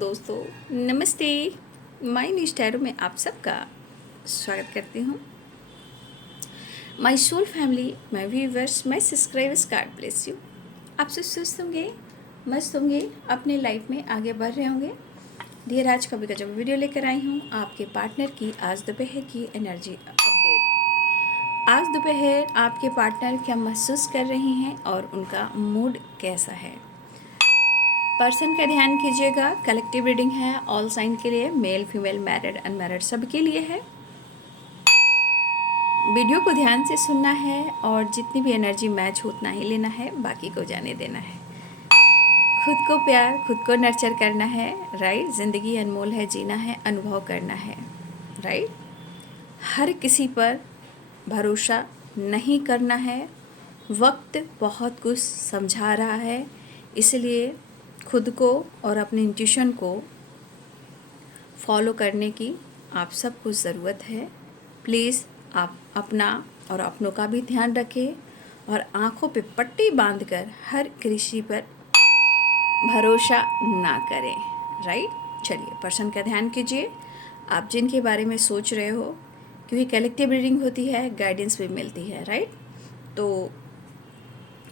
दोस्तों, नमस्ते। My news tarot में आप सबका स्वागत करती हूँ। My soul family, my viewers, my subscribers, God bless you. आप सब स्वस्थ होंगे, मस्त होंगे, अपने लाइफ में आगे बढ़ रहे होंगे। डियर, आज का भी जब वीडियो लेकर आई हूँ आपके पार्टनर की आज दोपहर की एनर्जी अपडेट। आज दोपहर आपके पार्टनर क्या महसूस कर रही हैं और उनका मूड कैसा है। पर्सन का ध्यान कीजिएगा। कलेक्टिव रीडिंग है ऑल साइन के लिए, मेल फीमेल मैरिड अनमैरिड सबके लिए है। वीडियो को ध्यान से सुनना है और जितनी भी एनर्जी मैच हो उतना ही लेना है, बाकी को जाने देना है। खुद को प्यार, खुद को नर्चर करना है, राइट। ज़िंदगी अनमोल है, जीना है, अनुभव करना है, राइट। हर किसी पर भरोसा नहीं करना है। वक्त बहुत कुछ समझा रहा है, इसलिए खुद को और अपने इंट्यूशन को फॉलो करने की आप सबको ज़रूरत है। प्लीज़ आप अपना और अपनों का भी ध्यान रखें और आँखों पे पट्टी बांधकर हर किसी पर भरोसा ना करें, राइट। चलिए, पर्सन का ध्यान कीजिए। आप जिनके बारे में सोच रहे हो, क्योंकि कलेक्टिव रीडिंग होती है, गाइडेंस भी मिलती है, राइट। तो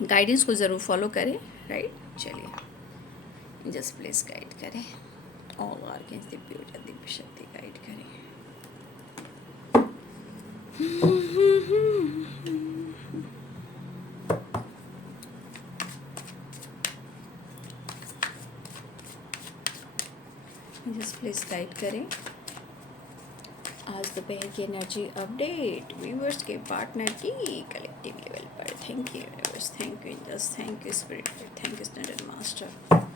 गाइडेंस को ज़रूर फॉलो करें, राइट। चलिए, जस्ट प्लीज गाइड करें। ऑल आर्गन्स दिव्य शक्ति गाइड करें। जस्ट प्लीज गाइड करें। आज दोपहर की एनर्जी अपडेट व्यूवर्स के पार्टनर की कलेक्टिव लेवल पर। Thank you universe, thank you angels, thank you spirit, thank you standard master,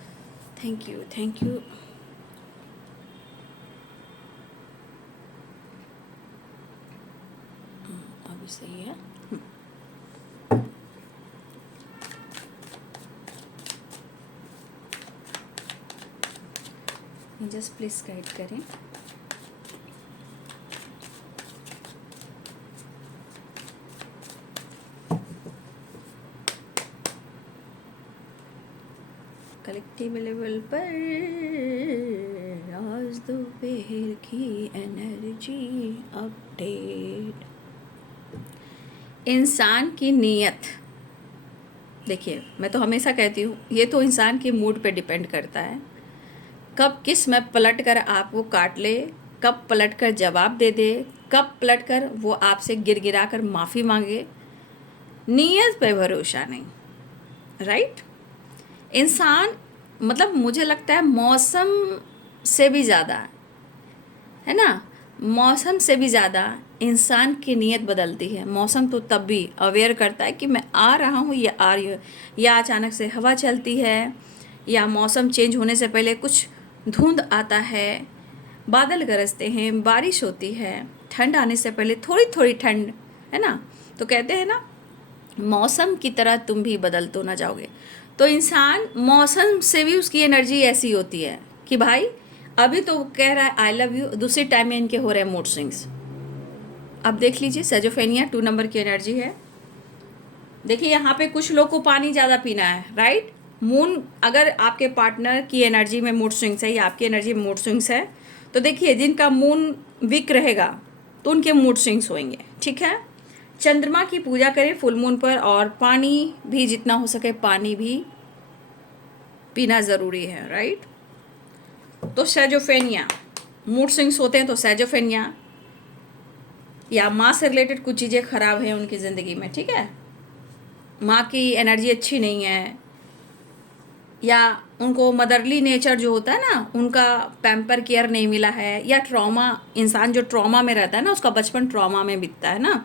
thank you, thank you. अभी सही है। जस्ट प्लीज गाइड करें। कलेक्टिव लेवल पर आज दोपहर की एनर्जी अपडेट। इंसान की नीयत, देखिए, मैं तो हमेशा कहती हूँ ये तो इंसान के मूड पे डिपेंड करता है। कब किस में पलट कर आपको काट ले, कब पलट कर जवाब दे दे, कब पलट कर वो आपसे गिड़गिड़ा कर माफ़ी मांगे, नीयत पे भरोसा नहीं, राइट। इंसान, मतलब मुझे लगता है मौसम से भी ज़्यादा, है ना, मौसम से भी ज़्यादा इंसान की नीयत बदलती है। मौसम तो तब भी अवेयर करता है कि मैं आ रहा हूँ या आ रही हूँ, या अचानक से हवा चलती है, या मौसम चेंज होने से पहले कुछ धुंध आता है, बादल गरजते हैं, बारिश होती है, ठंड आने से पहले थोड़ी थोड़ी ठंड, है ना। तो कहते हैं ना, मौसम की तरह तुम भी बदल तो ना जाओगे। तो इंसान मौसम से भी उसकी एनर्जी ऐसी होती है कि भाई अभी तो कह रहा है आई लव यू, दूसरी टाइम में इनके हो रहे हैं मूड स्विंग्स। अब देख लीजिए, सेजोफेनिया 2 नंबर की एनर्जी है। देखिए, यहाँ पे कुछ लोग को पानी ज़्यादा पीना है, राइट। मून, अगर आपके पार्टनर की एनर्जी में मूड स्विंग्स है या आपकी एनर्जी में मूड स्विंग्स है, तो देखिए जिनका मून वीक रहेगा तो उनके मूड स्विंग्स होंगे, ठीक है। चंद्रमा की पूजा करें फुल मून पर, और पानी भी जितना हो सके पानी भी पीना ज़रूरी है, राइट। तो सेजोफेनिया मूड स्विंग्स होते हैं, तो सेजोफेनिया या माँ से रिलेटेड कुछ चीज़ें ख़राब हैं उनकी ज़िंदगी में, ठीक है। माँ की एनर्जी अच्छी नहीं है, या उनको मदरली नेचर जो होता है ना, उनका पैम्पर केयर नहीं मिला है, या ट्रॉमा, इंसान जो ट्रॉमा में रहता है ना उसका बचपन ट्रॉमा में बीतता है ना।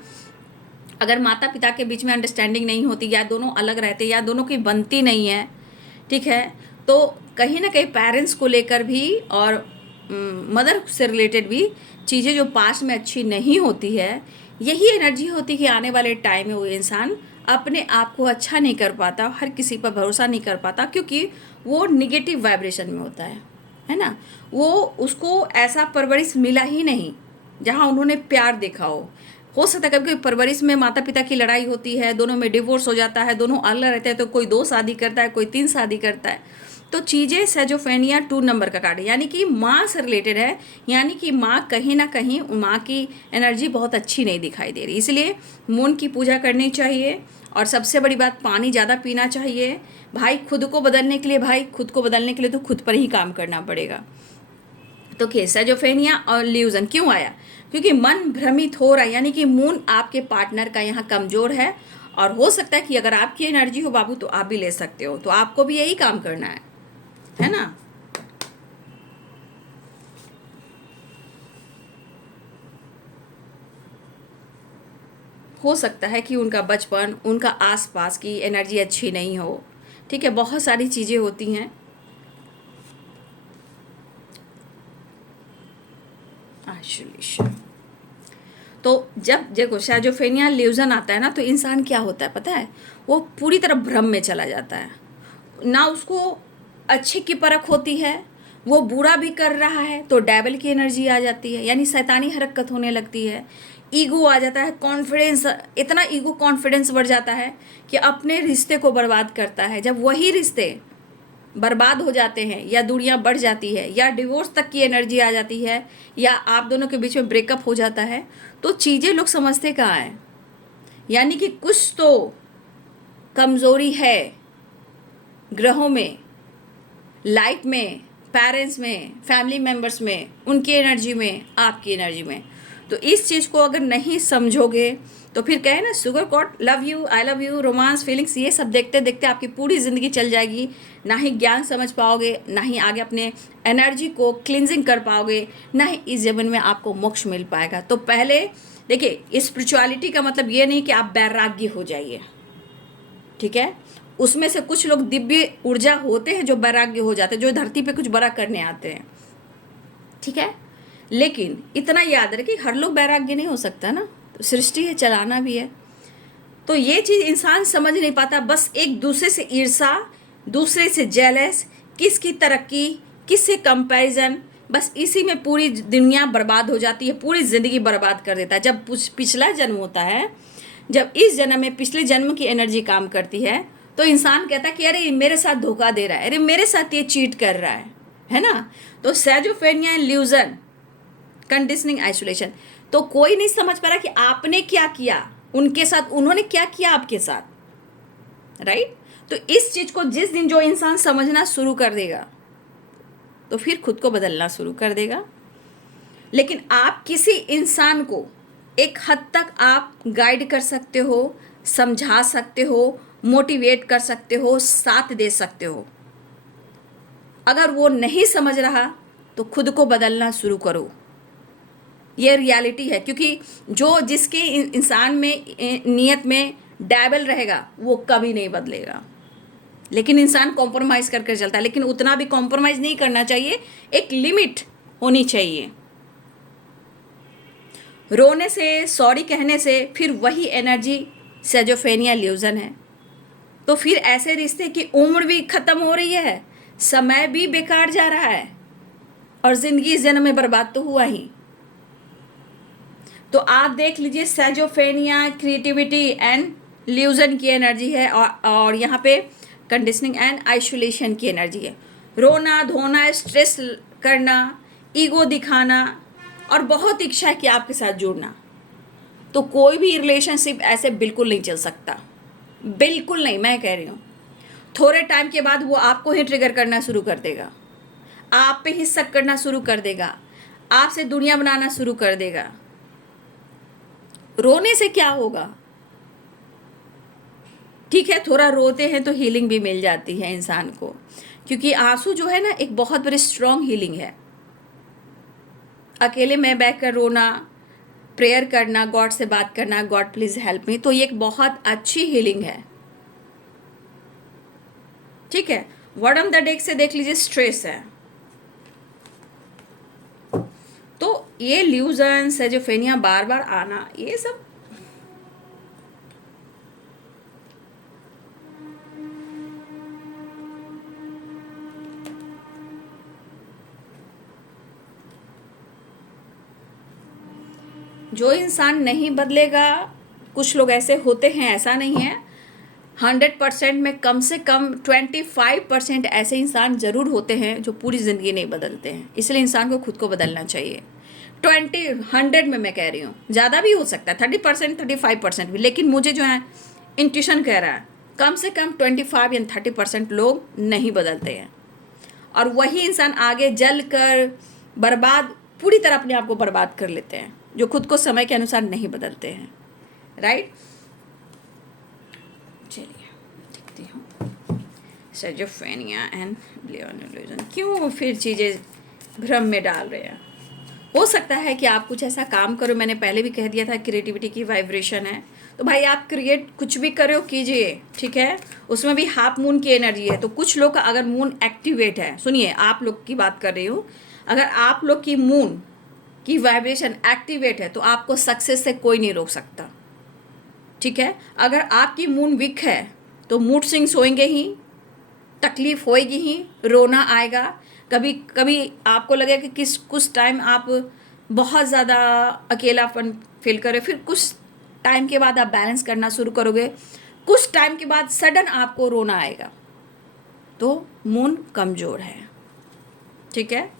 अगर माता पिता के बीच में अंडरस्टैंडिंग नहीं होती, या दोनों अलग रहते, या दोनों की बनती नहीं है, ठीक है, तो कहीं ना कहीं पेरेंट्स को लेकर भी और मदर से रिलेटेड भी चीज़ें जो पास्ट में अच्छी नहीं होती है, यही एनर्जी होती है कि आने वाले टाइम में वो इंसान अपने आप को अच्छा नहीं कर पाता, हर किसी पर भरोसा नहीं कर पाता, क्योंकि वो निगेटिव वाइब्रेशन में होता है ना। वो उसको ऐसा परवरिश मिला ही नहीं जहाँ उन्होंने प्यार देखा हो सकता है कभी परवरिश में माता पिता की लड़ाई होती है, दोनों में डिवोर्स हो जाता है, दोनों अलग रहते हैं, तो कोई 2 शादी करता है, कोई 3 शादी करता है। तो चीज़ें सेजोफेनिया 2 नंबर का कार्ड है, यानी कि माँ से रिलेटेड है, यानी कि माँ कहीं ना कहीं माँ की एनर्जी बहुत अच्छी नहीं दिखाई दे रही, इसलिए मून की पूजा करनी चाहिए। और सबसे बड़ी बात, पानी ज़्यादा पीना चाहिए। भाई खुद को बदलने के लिए, भाई खुद को बदलने के लिए तो खुद पर ही काम करना पड़ेगा। तो सेजोफेनिया और ल्यूजन क्यों आया? क्योंकि मन भ्रमित हो रहा है, यानी कि मून आपके पार्टनर का यहाँ कमज़ोर है, और हो सकता है कि अगर आपकी एनर्जी हो बाबू तो आप भी ले सकते हो, तो आपको भी यही काम करना है ना। हो सकता है कि उनका बचपन, उनका आसपास की एनर्जी अच्छी नहीं हो, ठीक है, बहुत सारी चीज़ें होती हैं। आइसोलेशन, तो जब देखो सेजोफेनिया ल्यूजन आता है ना, तो इंसान क्या होता है पता है, वो पूरी तरह भ्रम में चला जाता है, ना उसको अच्छे की परख होती है, वो बुरा भी कर रहा है तो डेविल की एनर्जी आ जाती है, यानी शैतानी हरकत होने लगती है, ईगो आ जाता है, कॉन्फिडेंस, इतना ईगो कॉन्फिडेंस बढ़ जाता है कि अपने रिश्ते को बर्बाद करता है। जब वही रिश्ते बर्बाद हो जाते हैं, या दूरियां बढ़ जाती है, या डिवोर्स तक की एनर्जी आ जाती है, या आप दोनों के बीच में ब्रेकअप हो जाता है, तो चीज़ें लोग समझते कहाँ हैं, यानी कि कुछ तो कमज़ोरी है ग्रहों में, लाइफ में, पेरेंट्स में, फैमिली मेम्बर्स में, उनकी एनर्जी में, आपकी एनर्जी में। तो इस चीज़ को अगर नहीं समझोगे तो फिर कहे ना, sugar coat, love you, I love you, romance, feelings, ये सब देखते देखते आपकी पूरी ज़िंदगी चल जाएगी। ना ही ज्ञान समझ पाओगे, ना ही आगे अपने एनर्जी को क्लिनजिंग कर पाओगे, ना ही इस जीवन में आपको मोक्ष मिल पाएगा। तो पहले देखिए, स्पिरिचुअलिटी का मतलब ये नहीं कि आप वैराग्य हो जाइए, ठीक है। उसमें से कुछ लोग दिव्य ऊर्जा होते हैं जो वैराग्य हो जाते हैं, जो धरती पे कुछ बड़ा करने आते हैं, ठीक है। लेकिन इतना याद रहे कि हर लोग वैराग्य नहीं हो सकता ना, तो सृष्टि है, चलाना भी है। तो ये चीज़ इंसान समझ नहीं पाता, बस एक दूसरे से ईर्षा, दूसरे से जेलस, किसकी तरक्की, किससे कंपैरिजन, बस इसी में पूरी दुनिया बर्बाद हो जाती है, पूरी ज़िंदगी बर्बाद कर देता है। जब पिछला जन्म होता है, जब इस जन्म में पिछले जन्म की एनर्जी काम करती है, तो इंसान कहता है कि अरे मेरे साथ धोखा दे रहा है, अरे मेरे साथ ये चीट कर रहा है ना। तो सेजोफेनिया इल्यूजन, कंडीशनिंग, आइसोलेशन, तो कोई नहीं समझ पा रहा कि आपने क्या किया उनके साथ, उन्होंने क्या किया आपके साथ, राइट। तो इस चीज को जिस दिन जो इंसान समझना शुरू कर देगा, तो फिर खुद को बदलना शुरू कर देगा। लेकिन आप किसी इंसान को एक हद तक आप गाइड कर सकते हो, समझा सकते हो, मोटिवेट कर सकते हो, साथ दे सकते हो। अगर वो नहीं समझ रहा तो खुद को बदलना शुरू करो, ये रियलिटी है। क्योंकि जो जिसके इंसान में नियत में डेविल रहेगा वो कभी नहीं बदलेगा। लेकिन इंसान कॉम्प्रोमाइज़ करके चलता है, लेकिन उतना भी कॉम्प्रोमाइज़ नहीं करना चाहिए, एक लिमिट होनी चाहिए। रोने से, सॉरी कहने से फिर वही एनर्जी सेजोफेनिया इल्यूजन है। तो फिर ऐसे रिश्ते की उम्र भी ख़त्म हो रही है, समय भी बेकार जा रहा है, और ज़िंदगी इस जन्म में बर्बाद तो हुआ ही। तो आप देख लीजिए, सेजोफेनिया क्रिएटिविटी एंड इल्यूजन की एनर्जी है, और यहाँ पे कंडीशनिंग एंड आइसोलेशन की एनर्जी है। रोना धोना, स्ट्रेस करना, ईगो दिखाना, और बहुत इच्छा है कि आपके साथ जुड़ना। तो कोई भी रिलेशनशिप ऐसे बिल्कुल नहीं चल सकता, बिल्कुल नहीं, मैं कह रही हूँ। थोड़े टाइम के बाद वो आपको ही ट्रिगर करना शुरू कर देगा, आप पे ही शक करना शुरू कर देगा, आपसे दुनिया बनाना शुरू कर देगा। रोने से क्या होगा, ठीक है, थोड़ा रोते हैं तो हीलिंग भी मिल जाती है इंसान को, क्योंकि आंसू जो है ना एक बहुत बड़ी स्ट्रॉन्ग हीलिंग है। अकेले में बैठ कर रोना, प्रेयर करना, गॉड से बात करना, गॉड प्लीज़ हेल्प मी, तो ये एक बहुत अच्छी हीलिंग है, ठीक है। वर्ड ऑफ द डे से देख लीजिए, स्ट्रेस है। तो ये ल्यूजन, सेजोफेनिया बार बार आना, ये सब जो इंसान नहीं बदलेगा, कुछ लोग ऐसे होते हैं, ऐसा नहीं है, 100% में कम से कम 25% ऐसे इंसान ज़रूर होते हैं जो पूरी ज़िंदगी नहीं बदलते हैं। इसलिए इंसान को खुद को बदलना चाहिए। 100 में मैं कह रही हूँ, ज़्यादा भी हो सकता है, 30%, 35% भी, लेकिन मुझे जो है इंट्यूशन कह रहा है कम से कम 25 या 30% लोग नहीं बदलते हैं। और वही इंसान आगे जल कर बर्बाद, पूरी तरह अपने आप को बर्बाद कर लेते हैं, जो खुद को समय के अनुसार नहीं बदलते हैं। राइट, चलिए देखती हूँ। सिजोफ्रेनिया एंड लियोन इल्यूजन, क्यों फिर चीज़ें भ्रम में डाल रहे हैं। हो सकता है कि आप कुछ ऐसा काम करो, मैंने पहले भी कह दिया था क्रिएटिविटी की वाइब्रेशन है, तो भाई आप क्रिएट कुछ भी करो कीजिए, ठीक है। उसमें भी हाफ मून की एनर्जी है, तो कुछ लोग का अगर मून एक्टिवेट है, सुनिए आप लोग की बात कर रही हूँ, अगर आप लोग की मून की वाइब्रेशन एक्टिवेट है तो आपको सक्सेस से कोई नहीं रोक सकता, ठीक है। अगर आपकी मून वीक है तो मूड स्विंग्स होंगे ही, तकलीफ होएगी ही, रोना आएगा, कभी कभी आपको लगेगा कि कुछ टाइम आप बहुत ज़्यादा अकेलापन फील करें, फिर कुछ टाइम के बाद आप बैलेंस करना शुरू करोगे, कुछ टाइम के बाद सडन आपको रोना आएगा, तो मून कमज़ोर है, ठीक है।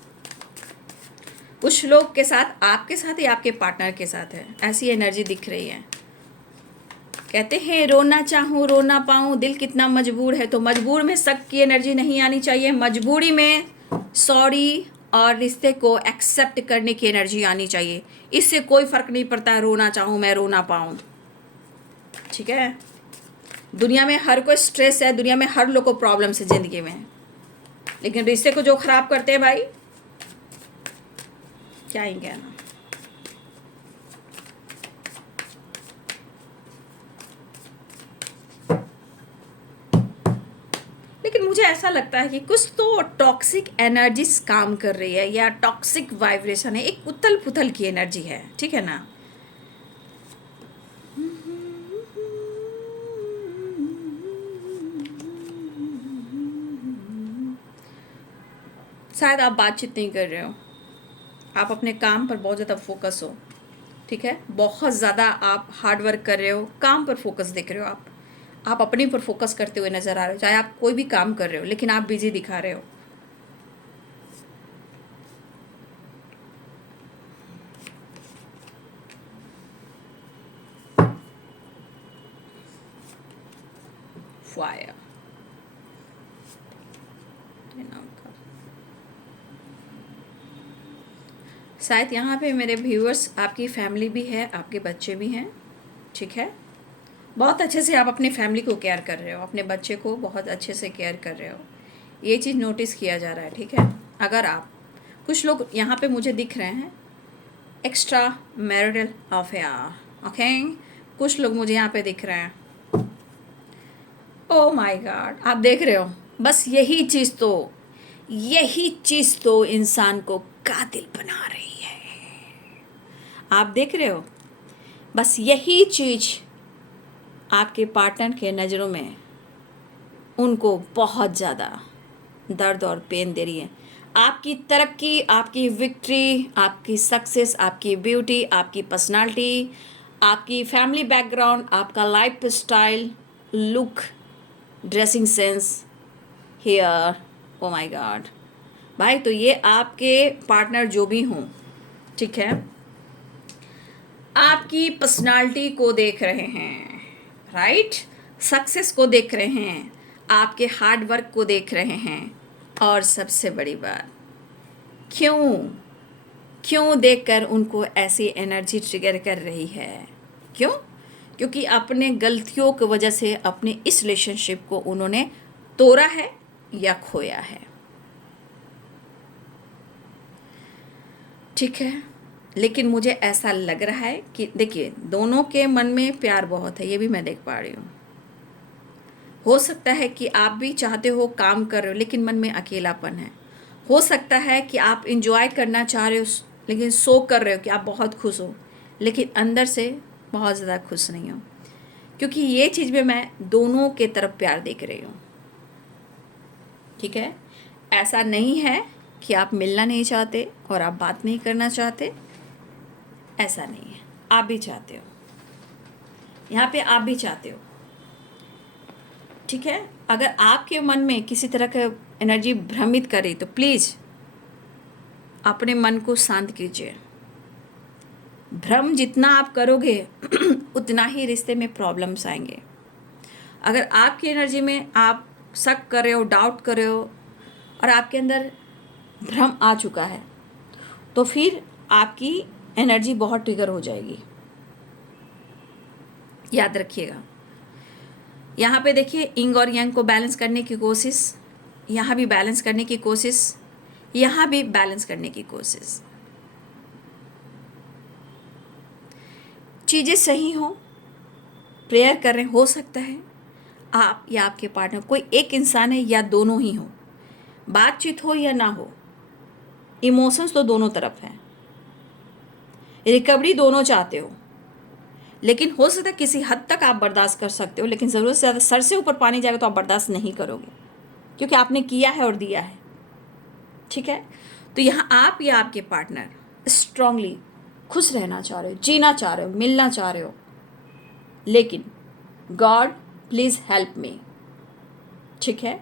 कुछ लोग के साथ, आपके साथ या आपके पार्टनर के साथ है, ऐसी एनर्जी दिख रही है। कहते हैं रोना चाहूँ रो ना पाऊँ, दिल कितना मजबूर है, तो मजबूर में शक की एनर्जी नहीं आनी चाहिए, मजबूरी में सॉरी और रिश्ते को एक्सेप्ट करने की एनर्जी आनी चाहिए। इससे कोई फ़र्क नहीं पड़ता रोना चाहूँ मैं रो ना पाऊँ, ठीक है। दुनिया में हर कोई स्ट्रेस है, दुनिया में हर लोग को प्रॉब्लम्स है ज़िंदगी में, लेकिन रिश्ते को जो ख़राब करते हैं भाई, क्या ही कहना। लेकिन मुझे ऐसा लगता है कि कुछ तो टॉक्सिक एनर्जीज काम कर रही है, या टॉक्सिक वाइब्रेशन है, एक उथल पुथल की एनर्जी है, ठीक है ना। शायद आप बातचीत नहीं कर रहे हो, आप अपने काम पर बहुत ज़्यादा फोकस हो, ठीक है। बहुत ज़्यादा आप हार्ड वर्क कर रहे हो, काम पर फोकस दिख रहे हो, आप अपने पर फोकस करते हुए नज़र आ रहे हो, चाहे आप कोई भी काम कर रहे हो, लेकिन आप बिजी दिखा रहे हो। फायर, शायद यहाँ पे मेरे व्यूअर्स आपकी फैमिली भी है, आपके बच्चे भी हैं, ठीक है। बहुत अच्छे से आप अपनी फैमिली को केयर कर रहे हो, अपने बच्चे को बहुत अच्छे से केयर कर रहे हो, ये चीज़ नोटिस किया जा रहा है, ठीक है। अगर आप, कुछ लोग यहाँ पे मुझे दिख रहे हैं एक्स्ट्रा मैरिटल अफेयर, ओके, कुछ लोग मुझे यहाँ पे दिख रहे हैं, ओ माय गॉड, आप देख रहे हो, बस यही चीज़ तो इंसान को कातिल बना रही है। आप देख रहे हो, बस यही चीज़ आपके पार्टनर के नज़रों में उनको बहुत ज़्यादा दर्द और पेन दे रही है। आपकी तरक्की, आपकी विक्ट्री, आपकी सक्सेस, आपकी ब्यूटी, आपकी पर्सनालिटी, आपकी फैमिली बैकग्राउंड, आपका life style, look, dressing sense, hair, oh my God भाई, तो ये आपके पार्टनर जो भी हों, ठीक है, आपकी पर्सनालिटी को देख रहे हैं, राइट, सक्सेस को देख रहे हैं, आपके हार्ड वर्क को देख रहे हैं, और सबसे बड़ी बात, क्यों देखकर उनको ऐसी एनर्जी ट्रिगर कर रही है, क्यों? क्योंकि अपने गलतियों की वजह से अपने इस रिलेशनशिप को उन्होंने तोड़ा है या खोया है, ठीक है। लेकिन मुझे ऐसा लग रहा है कि देखिए, दोनों के मन में प्यार बहुत है, ये भी मैं देख पा रही हूँ। हो सकता है कि आप भी चाहते हो, काम कर रहे हो, लेकिन मन में अकेलापन है। हो सकता है कि आप इंजॉय करना चाह रहे हो, लेकिन शो कर रहे हो कि आप बहुत खुश हो, लेकिन अंदर से बहुत ज़्यादा खुश नहीं हो, क्योंकि ये चीज़ में मैं दोनों के तरफ प्यार देख रही हूँ, ठीक है। ऐसा नहीं है कि आप मिलना नहीं चाहते और आप बात नहीं करना चाहते, ऐसा नहीं है, आप भी चाहते हो, यहाँ पे आप भी चाहते हो, ठीक है। अगर आपके मन में किसी तरह का एनर्जी भ्रमित करे तो प्लीज़ अपने मन को शांत कीजिए। भ्रम जितना आप करोगे उतना ही रिश्ते में प्रॉब्लम्स आएंगे। अगर आपकी एनर्जी में आप शक कर रहे हो, डाउट कर रहे हो और आपके अंदर भ्रम आ चुका है तो फिर आपकी एनर्जी बहुत ट्रिगर हो जाएगी। याद रखिएगा। यहाँ पे देखिए इंग और यांग को बैलेंस करने की कोशिश, यहाँ भी बैलेंस करने की कोशिश, यहाँ भी बैलेंस करने की कोशिश। चीज़ें सही हो, प्रेयर कर रहे हो सकता है आप या आपके पार्टनर कोई एक इंसान है या दोनों ही हो, बातचीत हो या ना हो, इमोशंस तो दोनों तरफ है, रिकवरी दोनों चाहते हो, लेकिन हो सकता है किसी हद तक आप बर्दाश्त कर सकते हो, लेकिन ज़रूरत से ज़्यादा सर से ऊपर पानी जाएगा तो आप बर्दाश्त नहीं करोगे क्योंकि आपने किया है और दिया है। ठीक है। तो यहाँ आप या आपके पार्टनर स्ट्रांगली खुश रहना चाह रहे हो, जीना चाह रहे हो, मिलना चाह रहे हो, लेकिन गॉड प्लीज़ हेल्प मी। ठीक है,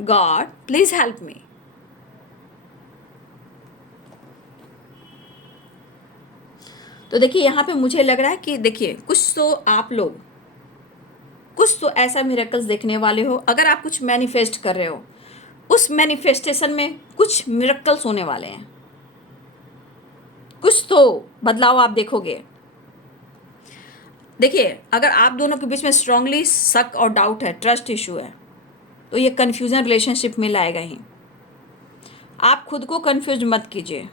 गॉड प्लीज़ हेल्प मी। तो देखिए यहाँ पे मुझे लग रहा है कि देखिए कुछ तो आप लोग कुछ तो ऐसा मिरेकल्स देखने वाले हो। अगर आप कुछ मैनिफेस्ट कर रहे हो उस मैनिफेस्टेशन में कुछ मिरेकल्स होने वाले हैं, कुछ तो बदलाव आप देखोगे। देखिए अगर आप दोनों के बीच में स्ट्रांगली शक और डाउट है, ट्रस्ट इशू है, तो ये कन्फ्यूजन रिलेशनशिप में लाएगा ही। आप खुद को कन्फ्यूज मत कीजिए।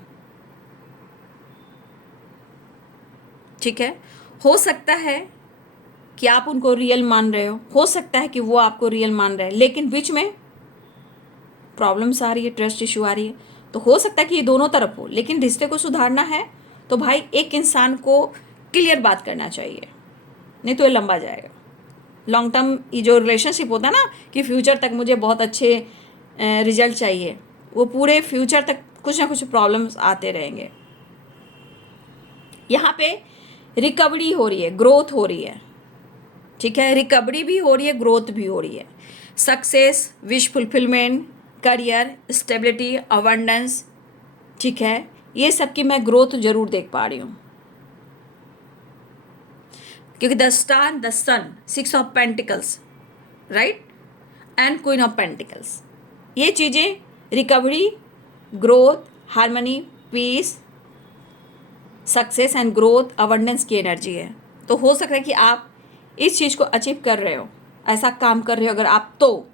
ठीक है। हो सकता है कि आप उनको रियल मान रहे हो सकता है कि वो आपको रियल मान रहे हैं, लेकिन बीच में प्रॉब्लम्स आ रही है, ट्रस्ट इशू आ रही है। तो हो सकता है कि ये दोनों तरफ हो, लेकिन रिश्ते को सुधारना है तो भाई एक इंसान को क्लियर बात करना चाहिए, नहीं तो ये लंबा जाएगा। लॉन्ग टर्म ये जो रिलेशनशिप होता है ना कि फ्यूचर तक मुझे बहुत अच्छे रिजल्ट चाहिए, वो पूरे फ्यूचर तक कुछ ना कुछ प्रॉब्लम्स आते रहेंगे। यहाँ पे रिकवरी हो रही है, ग्रोथ हो रही है। ठीक है, रिकवरी भी हो रही है, ग्रोथ भी हो रही है। Success, wish fulfilment, career, stability, abundance. ठीक है, ये सब की मैं ग्रोथ जरूर देख पा रही हूँ क्योंकि the star, the sun, 6 of pentacles, right, and queen of pentacles, ये चीज़ें recovery, growth, harmony, peace, success and growth, abundance की एनर्जी है। तो हो सकता है कि आप इस चीज़ को अचीव कर रहे हो, ऐसा काम कर रहे हो अगर आप तो।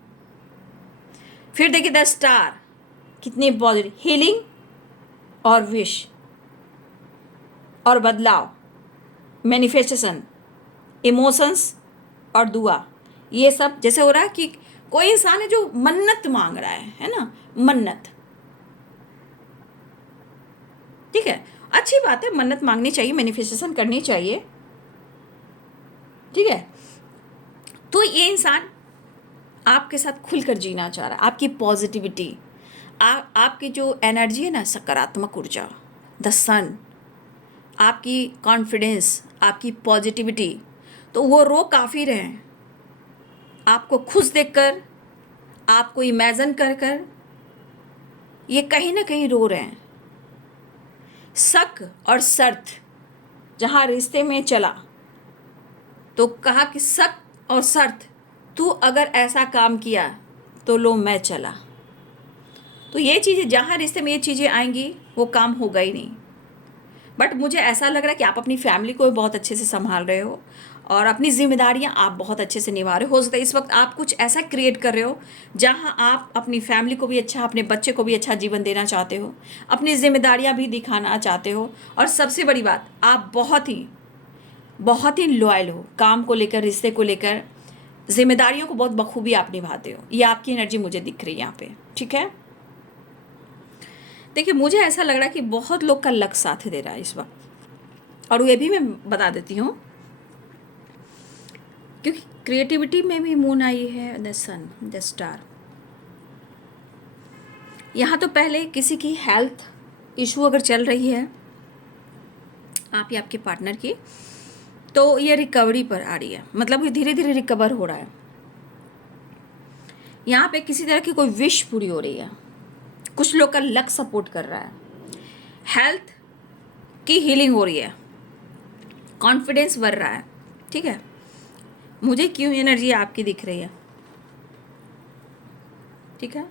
फिर देखिए द स्टार कितनी पॉजिटिव, हीलिंग और विश और बदलाव, मैनिफेस्टेशन, इमोशंस और दुआ। ये सब जैसे हो रहा है कि कोई इंसान है जो मन्नत मांग रहा है ना, मन्नत। ठीक है, अच्छी बात है, मन्नत मांगनी चाहिए, मैनिफेस्टेशन करनी चाहिए। ठीक है, तो ये इंसान आपके साथ खुलकर जीना चाह रहा है। आपकी पॉजिटिविटी, आपकी जो एनर्जी है ना, सकारात्मक ऊर्जा, द सन, आपकी कॉन्फिडेंस, आपकी पॉजिटिविटी, तो वो रो काफ़ी रहे हैं आपको खुश देखकर, आपको इमेजिन कर कर ये कहीं ना कहीं रो रहे हैं। शक और शर्त जहाँ रिश्ते में चला तो कहा कि शक और शर्त, तू अगर ऐसा काम किया तो लो मैं चला। तो ये चीज़ें जहाँ रिश्ते में ये चीज़ें आएंगी वो काम होगा ही नहीं। बट मुझे ऐसा लग रहा है कि आप अपनी फैमिली को बहुत अच्छे से संभाल रहे हो और अपनी जिम्मेदारियां आप बहुत अच्छे से निभा रहे हो सकता है इस वक्त आप कुछ ऐसा क्रिएट कर रहे हो जहां आप अपनी फैमिली को भी अच्छा, अपने बच्चे को भी अच्छा जीवन देना चाहते हो, अपनी जिम्मेदारियां भी दिखाना चाहते हो, और सबसे बड़ी बात आप बहुत ही लॉयल हो काम को लेकर, रिश्ते को लेकर, जिम्मेदारियों को बहुत बखूबी आप निभाते हो। ये आपकी एनर्जी मुझे दिख रही है यहाँ पे। ठीक है, देखिए मुझे ऐसा लग रहा है कि बहुत लोग का लक साथ दे रहा है इस वक्त, और ये भी मैं बता देती हूँ क्योंकि क्रिएटिविटी में भी मून आई है, द सन, द स्टार। यहाँ तो पहले किसी की हेल्थ इशू अगर चल रही है आप या आपके पार्टनर की, तो ये रिकवरी पर आ रही है, मतलब ये धीरे धीरे रिकवर हो रहा है। यहाँ पे किसी तरह की कोई विश पूरी हो रही है, कुछ लोग का लक सपोर्ट कर रहा है, हेल्थ की हीलिंग हो रही है, कॉन्फिडेंस बढ़ रहा है। ठीक है, मुझे क्यों एनर्जी आपकी दिख रही है? ठीक है,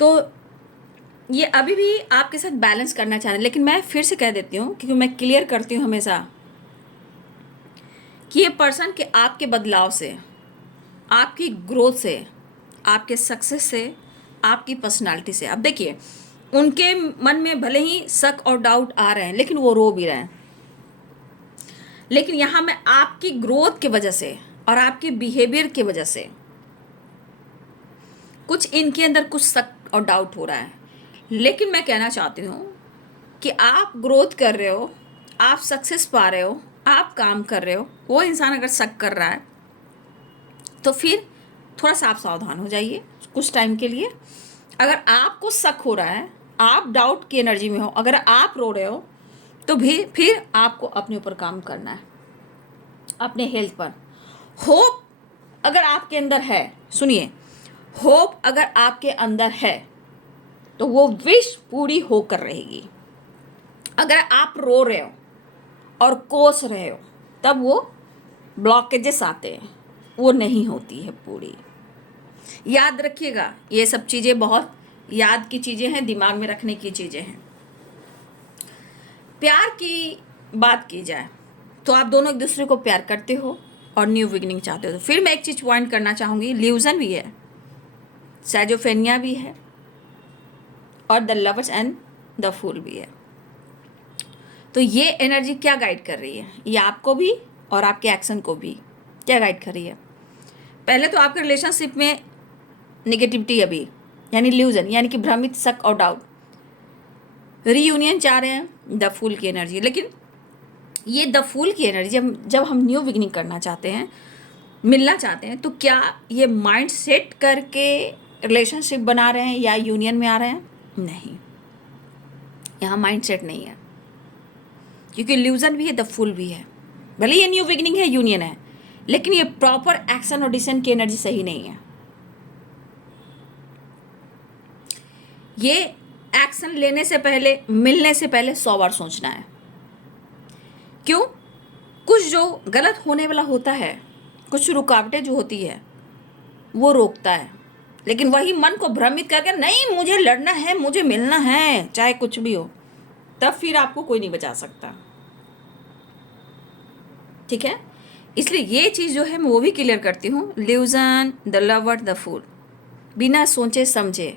तो ये अभी भी आपके साथ बैलेंस करना चाह रहे हैं, लेकिन मैं फिर से कह देती हूँ, क्योंकि मैं क्लियर करती हूँ हमेशा कि ये पर्सन के आपके बदलाव से, आपकी ग्रोथ से, आपके सक्सेस से, आपकी पर्सनालिटी से, अब देखिए उनके मन में भले ही शक और डाउट आ रहे हैं, लेकिन वो रो भी रहे हैं। लेकिन यहाँ मैं आपकी ग्रोथ की वजह से और आपके बिहेवियर की वजह से कुछ इनके अंदर कुछ शक और डाउट हो रहा है। लेकिन मैं कहना चाहती हूँ कि आप ग्रोथ कर रहे हो, आप सक्सेस पा रहे हो, आप काम कर रहे हो। वो इंसान अगर शक कर रहा है तो फिर थोड़ा सा आप सावधान हो जाइए कुछ टाइम के लिए। अगर आपको शक हो रहा है, आप डाउट की एनर्जी में हो, अगर आप रो रहे हो, तो भी फिर आपको अपने ऊपर काम करना है, अपने हेल्थ पर। होप अगर आपके अंदर है, सुनिए, होप अगर आपके अंदर है तो वो विश पूरी होकर रहेगी। अगर आप रो रहे हो और कोस रहे हो, तब वो ब्लॉकेजेस आते हैं, वो नहीं होती है पूरी। याद रखिएगा, ये सब चीज़ें बहुत याद की चीज़ें हैं, दिमाग में रखने की चीज़ें हैं। प्यार की बात की जाए तो आप दोनों एक दूसरे को प्यार करते हो और न्यू बिगिनिंग चाहते हो। तो फिर मैं एक चीज़ पॉइंट करना चाहूँगी, ल्यूजन भी है, सैजोफेनिया भी है और the lovers and the fool भी है। तो ये एनर्जी क्या गाइड कर रही है? ये आपको भी और आपके एक्शन को भी क्या गाइड कर रही है? पहले तो आपके रिलेशनशिप में नेगेटिविटी अभी, यानी ल्यूजन, यानी कि भ्रमित, शक और डाउट। रीयूनियन चाह रहे हैं, द फूल की एनर्जी। लेकिन ये द फूल की एनर्जी जब हम न्यू बिगिनिंग करना चाहते हैं, मिलना चाहते हैं, तो क्या ये माइंड सेट करके रिलेशनशिप बना रहे हैं या यूनियन में आ रहे हैं? नहीं, यहाँ माइंड सेट नहीं है, क्योंकि ल्यूजन भी है, द फूल भी है। भले ये न्यू बिगिनिंग है, यूनियन है, लेकिन ये प्रॉपर एक्शन और डिसीजन की एनर्जी सही नहीं है। ये एक्शन लेने से पहले, मिलने से पहले 100 बार सोचना है। क्यों? कुछ जो गलत होने वाला होता है, कुछ रुकावटें जो होती है, वो रोकता है। लेकिन वही मन को भ्रमित करके, नहीं मुझे लड़ना है, मुझे मिलना है, चाहे कुछ भी हो, तब फिर आपको कोई नहीं बचा सकता। ठीक है, इसलिए ये चीज़ जो है मैं वो भी क्लियर करती हूँ। ल्यूजन, द लवर, द फूल, बिना सोचे समझे,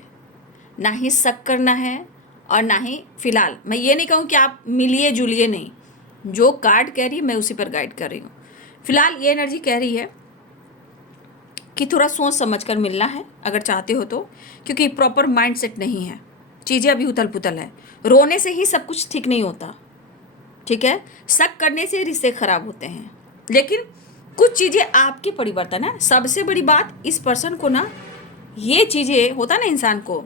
ना ही शक करना है और ना ही, फिलहाल मैं ये नहीं कहूँ कि आप मिलिए जुलिए नहीं, जो कार्ड कह रही है मैं उसी पर गाइड कर रही हूँ। फिलहाल ये एनर्जी कह रही है कि थोड़ा सोच समझ कर मिलना है अगर चाहते हो तो, क्योंकि प्रॉपर माइंड सेट नहीं है, चीज़ें अभी उथल पुथल है। रोने से ही सब कुछ ठीक नहीं होता, ठीक है, शक करने से रिश्ते खराब होते हैं। लेकिन कुछ चीज़ें आपके परिवर्तन है। सबसे बड़ी बात, इस पर्सन को ना, ये चीज़ें होता ना, इंसान को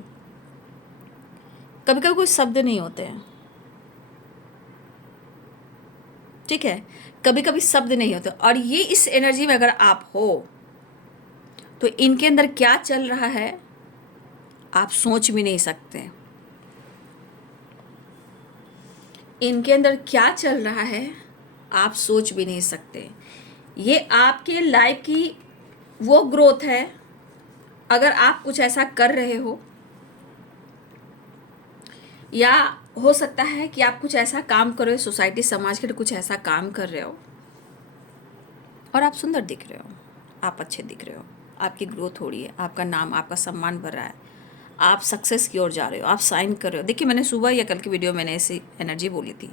कभी कभी कोई शब्द नहीं होते हैं, ठीक है, कभी कभी शब्द नहीं होते। और ये इस एनर्जी में अगर आप हो तो इनके अंदर क्या चल रहा है आप सोच भी नहीं सकते। इनके अंदर क्या चल रहा है आप सोच भी नहीं सकते। ये आपके लाइफ की वो ग्रोथ है। अगर आप कुछ ऐसा कर रहे हो, या हो सकता है कि आप कुछ ऐसा काम कर रहे हो, सोसाइटी समाज के लिए कुछ ऐसा काम कर रहे हो और आप सुंदर दिख रहे हो, आप अच्छे दिख रहे हो, आपकी ग्रोथ हो रही है, आपका नाम, आपका सम्मान बढ़ रहा है, आप सक्सेस की ओर जा रहे हो, आप साइन कर रहे हो। देखिए, मैंने सुबह या कल की वीडियो मैंने ऐसी एनर्जी बोली थी।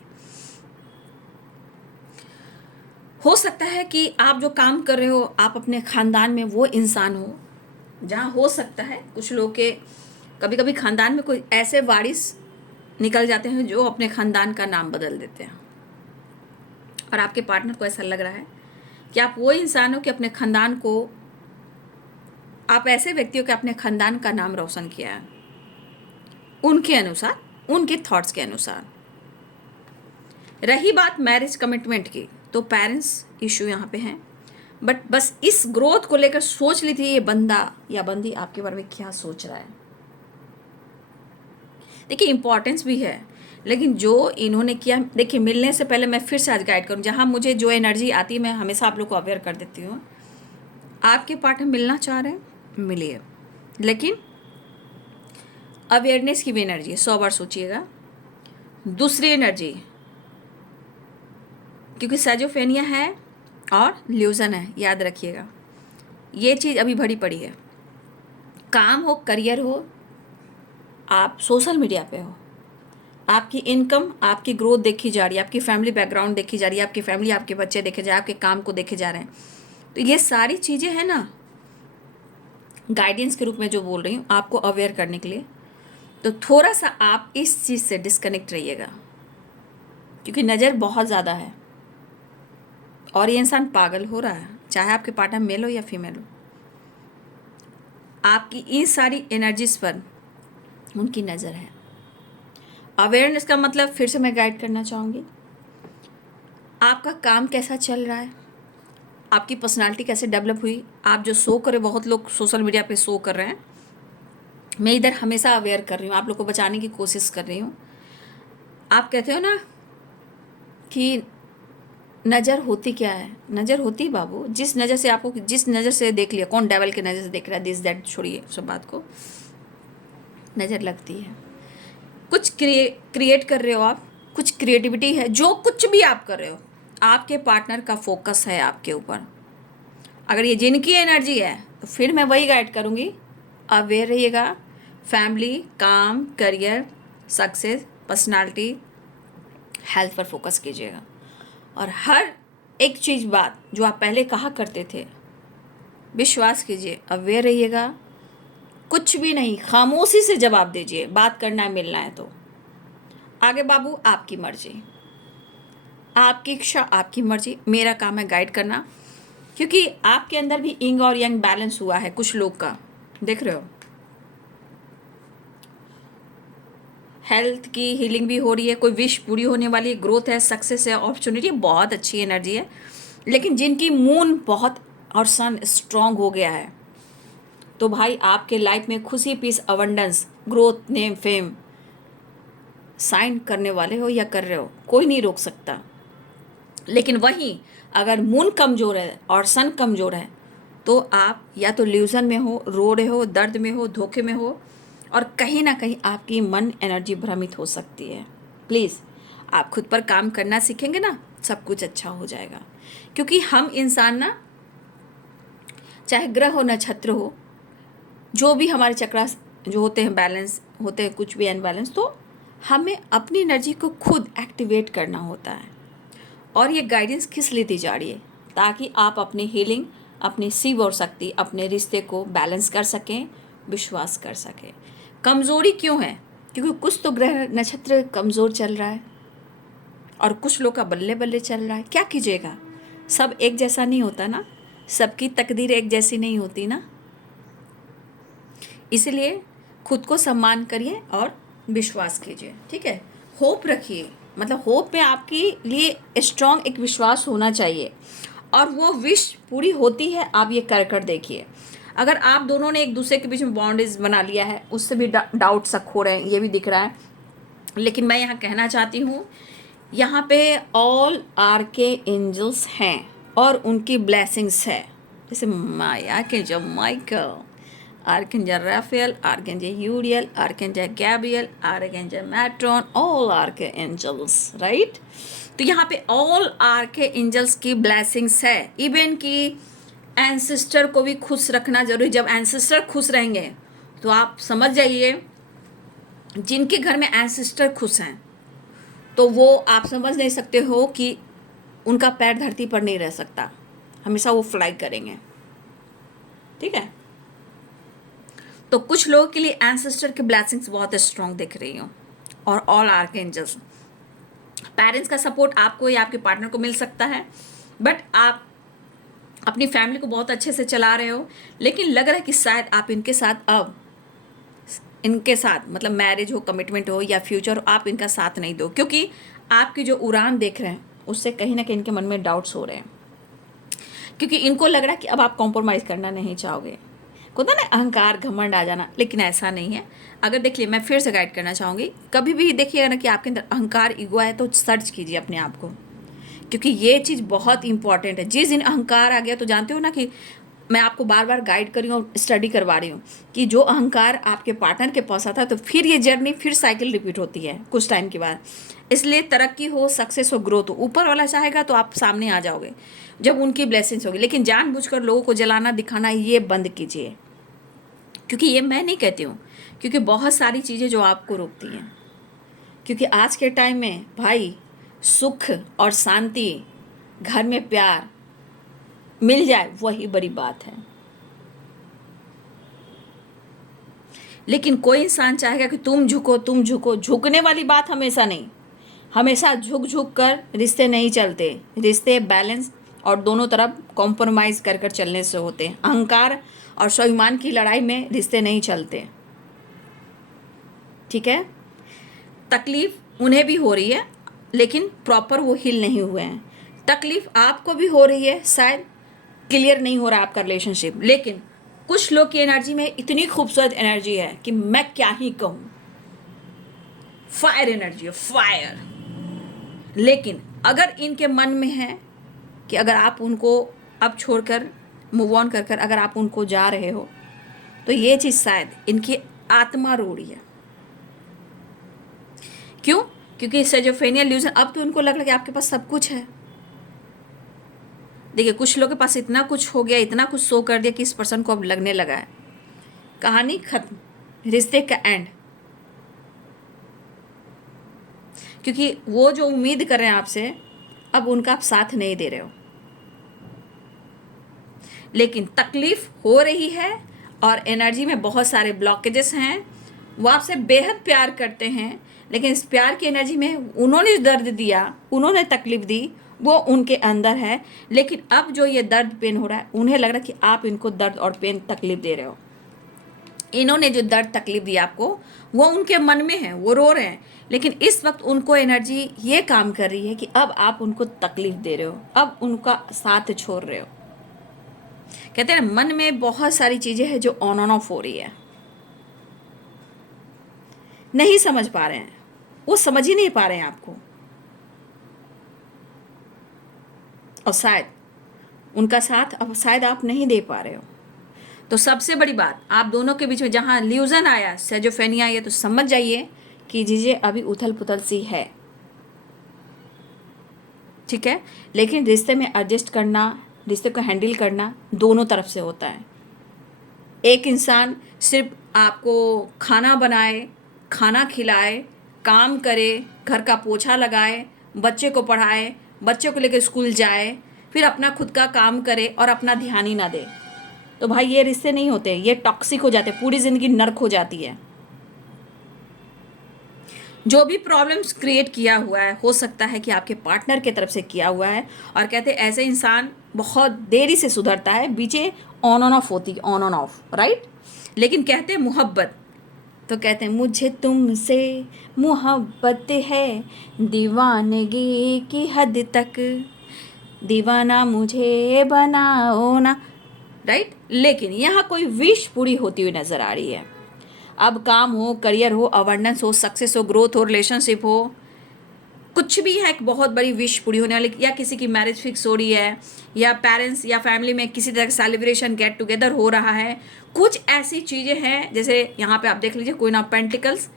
हो सकता है कि आप जो काम कर रहे हो, आप अपने ख़ानदान में वो इंसान हो जहाँ हो सकता है कुछ लोग के कभी कभी ख़ानदान में कोई ऐसे वारिस निकल जाते हैं जो अपने ख़ानदान का नाम बदल देते हैं, और आपके पार्टनर को ऐसा लग रहा है कि आप वो इंसान हो कि अपने ख़ानदान को, आप ऐसे व्यक्ति हो कि अपने ख़ानदान का नाम रोशन किया है उनके अनुसार, उनके थॉट्स के अनुसार। रही बात मैरिज कमिटमेंट की, तो पेरेंट्स इशू यहाँ पे हैं। बट बस इस ग्रोथ को लेकर सोच ली थी ये बंदा या बंदी आपके बारे में क्या सोच रहा है। देखिए इम्पोर्टेंस भी है, लेकिन जो इन्होंने किया, देखिए मिलने से पहले मैं फिर से आज गाइड करूँ, जहाँ मुझे जो एनर्जी आती है मैं हमेशा आप लोग को अवेयर कर देती हूँ। आपके पार्टनर मिलना चाह रहे हैं, मिलिए, लेकिन अवेयरनेस की भी एनर्जी है, 100 बार सोचिएगा। दूसरी एनर्जी, क्योंकि सैजोफेनिया है और ल्यूजन है, याद रखिएगा ये चीज़ अभी भरी पड़ी है। काम हो, करियर हो, आप सोशल मीडिया पे हो, आपकी इनकम, आपकी ग्रोथ देखी जा रही है, आपकी फैमिली बैकग्राउंड देखी जा रही है, आपकी फैमिली, आपके बच्चे देखे जा रहे हैं, आपके काम को देखे जा रहे हैं, तो ये सारी चीज़ें हैं ना, गाइडेंस के रूप में जो बोल रही हूँ आपको अवेयर करने के लिए। तो थोड़ा सा आप इस चीज़ से डिस्कनेक्ट रहिएगा, क्योंकि नज़र बहुत ज़्यादा है और ये इंसान पागल हो रहा है, चाहे आपके पार्टनर मेल हो या फीमेल हो। आपकी इन सारी एनर्जीज पर उनकी नज़र है। अवेयरनेस का मतलब फिर से मैं गाइड करना चाहूँगी, आपका काम कैसा चल रहा है, आपकी पर्सनालिटी कैसे डेवलप हुई, आप जो शो करें, बहुत लोग सोशल मीडिया पे शो कर रहे हैं, मैं इधर हमेशा अवेयर कर रही हूँ, आप लोग को बचाने की कोशिश कर रही हूँ। आप कहते हो ना कि नज़र होती क्या है, नज़र होती बाबू जिस नज़र से आपको, जिस नज़र से देख लिया, कौन डेवल के नज़र से देख रहा है, दिस दैट छोड़िए सब बात को, नज़र लगती है। कुछ क्रिएट कर रहे हो आप, कुछ क्रिएटिविटी है, जो कुछ भी आप कर रहे हो, आपके पार्टनर का फोकस है आपके ऊपर। अगर ये जिनकी एनर्जी है तो फिर मैं वही गाइड करूँगी, अवेयर रहिएगा, फैमिली, काम, करियर, सक्सेस, पर्सनालिटी, हेल्थ पर फोकस कीजिएगा। और हर एक चीज़, बात जो आप पहले कहा करते थे, विश्वास कीजिए, अवेयर रहिएगा, कुछ भी नहीं, खामोशी से जवाब दीजिए, बात करना है, मिलना है तो आगे बाबू आपकी मर्जी, आपकी इच्छा, आपकी मर्जी। मेरा काम है गाइड करना, क्योंकि आपके अंदर भी यिंग और यंग बैलेंस हुआ है कुछ लोग का, देख रहे हो, हेल्थ की हीलिंग भी हो रही है, कोई विश पूरी होने वाली है, ग्रोथ है, सक्सेस है, अपॉर्चुनिटी, बहुत अच्छी एनर्जी है। लेकिन जिनकी मून बहुत और सन स्ट्रांग हो गया है, तो भाई आपके लाइफ में खुशी, peace, abundance, growth, name, fame shine करने वाले हो या कर रहे हो, कोई नहीं रोक सकता। लेकिन वहीं अगर मून कमज़ोर है और सन कमज़ोर है, तो आप या तो ल्यूजन में हो, रो रहे हो, दर्द में हो, धोखे में हो, और कहीं ना कहीं आपकी मन एनर्जी भ्रमित हो सकती है। प्लीज़ आप खुद पर काम करना सीखेंगे ना, सब कुछ अच्छा हो जाएगा। क्योंकि हम इंसान ना, चाहे ग्रह हो, नक्षत्र हो, जो भी हमारे चक्रा जो होते हैं, बैलेंस होते हैं, कुछ भी अनबैलेंस, तो हमें अपनी एनर्जी को खुद एक्टिवेट करना होता है। और ये गाइडेंस किस लिए दी जा रही है, ताकि आप अपनी हीलिंग, अपनी शिव और शक्ति, अपने रिश्ते को बैलेंस कर सकें, विश्वास कर सकें। कमज़ोरी क्यों है, क्योंकि कुछ तो ग्रह नक्षत्र कमज़ोर चल रहा है और कुछ लोग का बल्ले बल्ले चल रहा है। क्या कीजिएगा, सब एक जैसा नहीं होता ना, सबकी तकदीर एक जैसी नहीं होती ना। इसलिए खुद को सम्मान करिए और विश्वास कीजिए, ठीक है। होप रखिए, मतलब होप में आपके लिए स्ट्रॉन्ग एक विश्वास होना चाहिए, और वो विश पूरी होती है, आप ये कर कर देखिए। अगर आप दोनों ने एक दूसरे के बीच में बाउंड्रीज बना लिया है, उससे भी डाउट शक हो रहे हैं, ये भी दिख रहा है। लेकिन मैं यहाँ कहना चाहती हूँ, यहाँ पे ऑल आर के एंजल्स हैं और उनकी ब्लेसिंग्स है, जैसे माया के जो Michael, archangel Raphael, archangel Uriel, archangel Gabriel, archangel Metatron, all archangels, right. तो यहाँ पे ऑल आर के एंजल्स की ब्लेसिंग्स है। इवन कि एंसेस्टर को भी खुश रखना जरूरी। जब एंसेस्टर खुश रहेंगे तो आप समझ जाइए, जिनके घर में एंसेस्टर खुश हैं, तो वो आप समझ नहीं सकते हो कि उनका पैर धरती पर नहीं रह सकता, हमेशा वो फ्लाई करेंगे, ठीक है। तो कुछ लोगों के लिए एंसेस्टर की ब्लेसिंग्स बहुत स्ट्रॉन्ग दिख रही हो, और ऑल आर्कएंजल्स। पेरेंट्स का सपोर्ट आपको या आपके पार्टनर को मिल सकता है, बट आप अपनी फैमिली को बहुत अच्छे से चला रहे हो, लेकिन लग रहा है कि शायद आप इनके साथ, अब इनके साथ मतलब मैरिज हो, कमिटमेंट हो या फ्यूचर हो, आप इनका साथ नहीं दो, क्योंकि आपकी जो उड़ान देख रहे हैं उससे कहीं ना कहीं इनके मन में डाउट्स हो रहे हैं। क्योंकि इनको लग रहा है कि अब आप कॉम्प्रोमाइज़ करना नहीं चाहोगे। होता ना अहंकार, घमंड आ जाना, लेकिन ऐसा नहीं है। अगर देखिए, मैं फिर से गाइड करना चाहूँगी, कभी भी देखिएगा ना कि आपके अंदर अहंकार, ईगो है, तो सर्च कीजिए अपने आप को, क्योंकि ये चीज़ बहुत इंपॉर्टेंट है। जिस दिन अहंकार आ गया, तो जानते हो ना कि मैं आपको बार बार गाइड कर रही हूँ, स्टडी करवा रही हूँ कि जो अहंकार आपके पार्टनर के पास आता है, तो फिर ये जर्नी फिर साइकिल रिपीट होती है कुछ टाइम के बाद। इसलिए तरक्की हो, सक्सेस हो, ग्रोथ हो, ऊपर वाला चाहेगा तो आप सामने आ जाओगे जब उनकी ब्लेसिंग्स होगी। लेकिन जानबूझकर लोगों को जलाना, दिखाना, ये बंद कीजिए। क्योंकि ये मैं नहीं कहती हूँ, क्योंकि बहुत सारी चीज़ें जो आपको रोकती हैं। क्योंकि आज के टाइम में भाई, सुख और शांति, घर में प्यार मिल जाए, वही बड़ी बात है। लेकिन कोई इंसान चाहेगा कि तुम झुको, तुम झुको। झुकने वाली बात हमेशा नहीं। हमेशा झुक झुक कर रिश्ते नहीं चलते। रिश्ते बैलेंस और दोनों तरफ कॉम्प्रोमाइज़ कर कर चलने से होते हैं। अहंकार और स्वाभिमान की लड़ाई में रिश्ते नहीं चलते। ठीक है? तकलीफ उन्हें भी हो रही है, लेकिन प्रॉपर वो हील नहीं हुए हैं। तकलीफ आपको भी हो रही है, शायद क्लियर नहीं हो रहा आपका रिलेशनशिप, लेकिन कुछ लोग की एनर्जी में इतनी खूबसूरत एनर्जी है कि मैं क्या ही कहूँ। फायर एनर्जी है, फायर। लेकिन अगर इनके मन में है कि अगर आप उनको अब छोड़कर मूव ऑन कर कर अगर आप उनको जा रहे हो, तो ये चीज़ शायद इनकी आत्मा रो रही है। क्यों? क्योंकि सिजोफ्रेनिया इल्यूजन, अब तो उनको लग रहा है कि आपके पास सब कुछ है। देखिए, कुछ लोगों के पास इतना कुछ हो गया, इतना कुछ शो कर दिया कि इस पर्सन को अब लगने लगा है कहानी खत्म, रिश्ते का एंड। क्योंकि वो जो उम्मीद कर रहे हैं आपसे, अब उनका आप साथ नहीं दे रहे हो। लेकिन तकलीफ हो रही है और एनर्जी में बहुत सारे ब्लॉकेजेस हैं। वो आपसे बेहद प्यार करते हैं, लेकिन इस प्यार की एनर्जी में उन्होंने दर्द दिया, उन्होंने तकलीफ दी, वो उनके अंदर है। लेकिन अब जो ये दर्द पेन हो रहा है, उन्हें लग रहा है कि आप इनको दर्द और पेन तकलीफ दे रहे हो। इन्होंने जो दर्द तकलीफ दी आपको, वो उनके मन में है, वो रो रहे हैं। लेकिन इस वक्त उनको एनर्जी ये काम कर रही है कि अब आप उनको तकलीफ दे रहे हो, अब उनका साथ छोड़ रहे हो। कहते हैं ना, मन में बहुत सारी चीज़ें हैं जो ऑन ऑफ हो रही है, नहीं समझ पा रहे हैं, वो समझ ही नहीं पा रहे हैं आपको, और शायद उनका साथ अब शायद आप नहीं दे पा रहे हो। तो सबसे बड़ी बात, आप दोनों के बीच में जहाँ ल्यूजन आया, सिजोफ्रेनिया आया, तो समझ जाइए कि चीज़ें अभी उथल पुथल सी है। ठीक है? लेकिन रिश्ते में एडजस्ट करना, रिश्ते को हैंडल करना दोनों तरफ से होता है। एक इंसान सिर्फ आपको खाना बनाए, खाना खिलाए, काम करे, घर का पोछा लगाए, बच्चे को पढ़ाए, बच्चे को लेकर स्कूल जाए, फिर अपना खुद का काम करे और अपना ध्यान ही ना दे, तो भाई ये रिश्ते नहीं होते, ये टॉक्सिक हो जाते, पूरी ज़िंदगी नर्क हो जाती है। जो भी प्रॉब्लम्स क्रिएट किया हुआ है, हो सकता है कि आपके पार्टनर की तरफ से किया हुआ है। और कहते हैं ऐसे इंसान बहुत देरी से सुधरता है, बीचे ऑन ऑन ऑफ होती है, ऑन ऑन ऑफ, राइट। लेकिन कहते हैं मोहब्बत, तो कहते हैं मुझे तुमसे मोहब्बत है दीवानगी की हद तक, दीवाना मुझे बनाओ ना, राइट। लेकिन यहाँ कोई विश पूरी होती हुई नजर आ रही है। अब काम हो, करियर हो, अवेंडेंस हो, सक्सेस हो, ग्रोथ हो, रिलेशनशिप हो, कुछ भी है, एक बहुत बड़ी विश पूरी होने वाली, या किसी की मैरिज फिक्स हो रही है, या पेरेंट्स या फैमिली में किसी तरह का सेलिब्रेशन, गेट टुगेदर हो रहा है। कुछ ऐसी चीज़ें हैं, जैसे यहाँ पे आप देख लीजिए, queen of pentacles,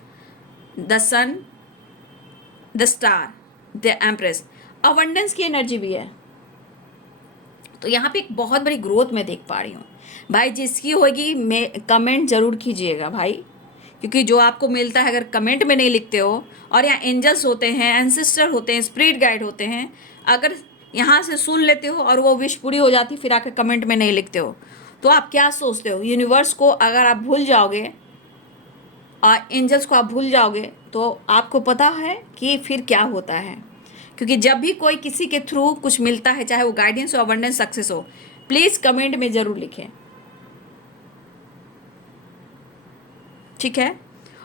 the sun, the star, the empress, abundance की एनर्जी भी है। तो यहाँ पे एक बहुत बड़ी ग्रोथ मैं देख पा रही हूँ भाई। जिसकी होगी मैं कमेंट जरूर कीजिएगा भाई, क्योंकि जो आपको मिलता है अगर कमेंट में नहीं लिखते हो, और यहाँ एंजल्स होते हैं, एंसेस्टर होते हैं, स्पिरिट गाइड होते हैं, अगर यहाँ से सुन लेते हो और वो विश पूरी हो जाती, फिर आकर कमेंट में नहीं लिखते हो, तो आप क्या सोचते हो? यूनिवर्स को अगर आप भूल जाओगे और एंजल्स को आप भूल जाओगे, तो आपको पता है कि फिर क्या होता है। क्योंकि जब भी कोई किसी के थ्रू कुछ मिलता है, चाहे वो गाइडेंस हो, अबंडेंस, सक्सेस हो, प्लीज़ कमेंट में ज़रूर लिखें, ठीक है।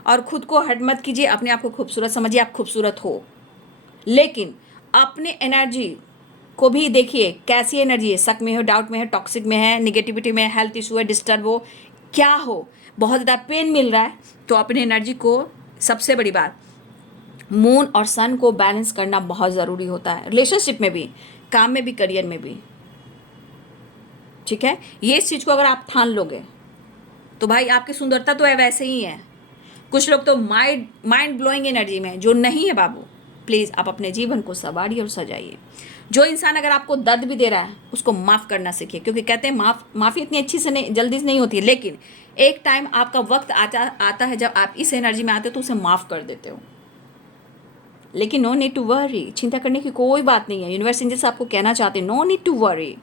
और खुद को हट मत कीजिए, अपने आप को खूबसूरत समझिए, आप खूबसूरत हो, लेकिन अपने एनर्जी को भी देखिए कैसी एनर्जी है, शक में हो, डाउट में है, टॉक्सिक में है, निगेटिविटी में है, हेल्थ इशू है, डिस्टर्ब हो, क्या हो, बहुत ज़्यादा पेन मिल रहा है, तो अपनी एनर्जी को, सबसे बड़ी बात, मून और सन को बैलेंस करना बहुत ज़रूरी होता है, रिलेशनशिप में भी, काम में भी, करियर में भी। ठीक है, ये इस चीज़ को अगर आप ठान लोगे तो भाई आपकी सुंदरता तो है वैसे ही है। कुछ लोग तो माइंड ब्लोइंग एनर्जी में, जो नहीं है बाबू, प्लीज़ आप अपने जीवन को संवारिए और सजाइए। जो इंसान अगर आपको दर्द भी दे रहा है उसको माफ़ करना सीखिए, क्योंकि कहते हैं माफ़ी इतनी अच्छी से नहीं, जल्दी से नहीं होती है, लेकिन एक टाइम आपका वक्त आता है जब आप इस एनर्जी में आते हो तो उसे माफ़ कर देते हो। लेकिन नो नीड टू वरी, चिंता करने की कोई बात नहीं है। यूनिवर्स एंजल्स आपको कहना चाहते हैं नो नीड टू वरी,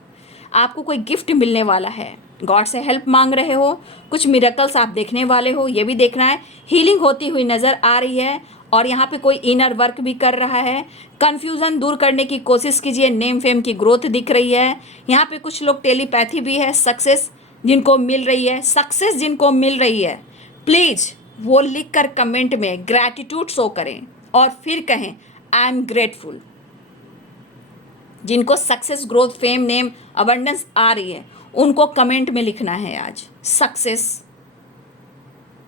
आपको कोई गिफ्ट मिलने वाला है, गॉड से हेल्प मांग रहे हो, कुछ मिरेकल्स आप देखने वाले हो, ये भी देखना है, हीलिंग होती हुई नज़र आ रही है, और यहाँ पे कोई इनर वर्क भी कर रहा है। कन्फ्यूज़न दूर करने की कोशिश कीजिए, नेम फेम की ग्रोथ दिख रही है। यहाँ पे कुछ लोग टेलीपैथी भी है, सक्सेस जिनको मिल रही है, सक्सेस जिनको मिल रही है, प्लीज़ वो लिख कर कमेंट में ग्रैटिट्यूड शो करें और फिर कहें आई एम ग्रेटफुल। जिनको success, growth, fame, name, abundance आ रही है उनको कमेंट में लिखना है आज success,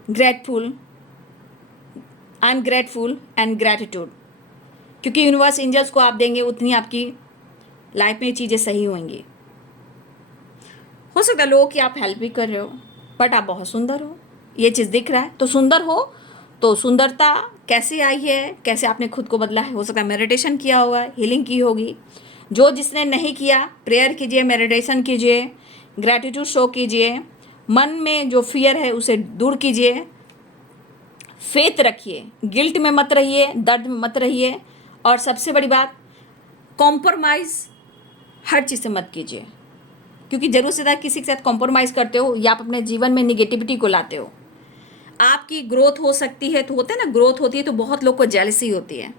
grateful, I am grateful and gratitude, क्योंकि यूनिवर्स एंजल्स को आप देंगे उतनी आपकी लाइफ में चीज़ें सही होंगी। हो सकता है लोगों की आप हेल्प भी कर रहे हो, बट आप बहुत सुंदर हो, ये चीज़ दिख रहा है, तो सुंदर हो तो सुंदरता कैसे आई है, कैसे आपने खुद को बदला है। हो सकता है मेडिटेशन किया होगा, हीलिंग की होगी। जो जिसने नहीं किया, प्रेयर कीजिए, मेडिटेशन कीजिए, ग्रैटिट्यूड शो कीजिए, मन में जो फियर है उसे दूर कीजिए, फेथ रखिए, गिल्ट में मत रहिए, दर्द में मत रहिए, और सबसे बड़ी बात, कॉम्प्रोमाइज़ हर चीज़ से मत कीजिए, क्योंकि ज़रूरत से ज़्यादा किसी के साथ कॉम्प्रोमाइज़ करते हो या आप अपने जीवन में निगेटिविटी को लाते हो। आपकी ग्रोथ हो सकती है, तो होता है ना, ग्रोथ होती है तो बहुत लोग को जेलसी होती है।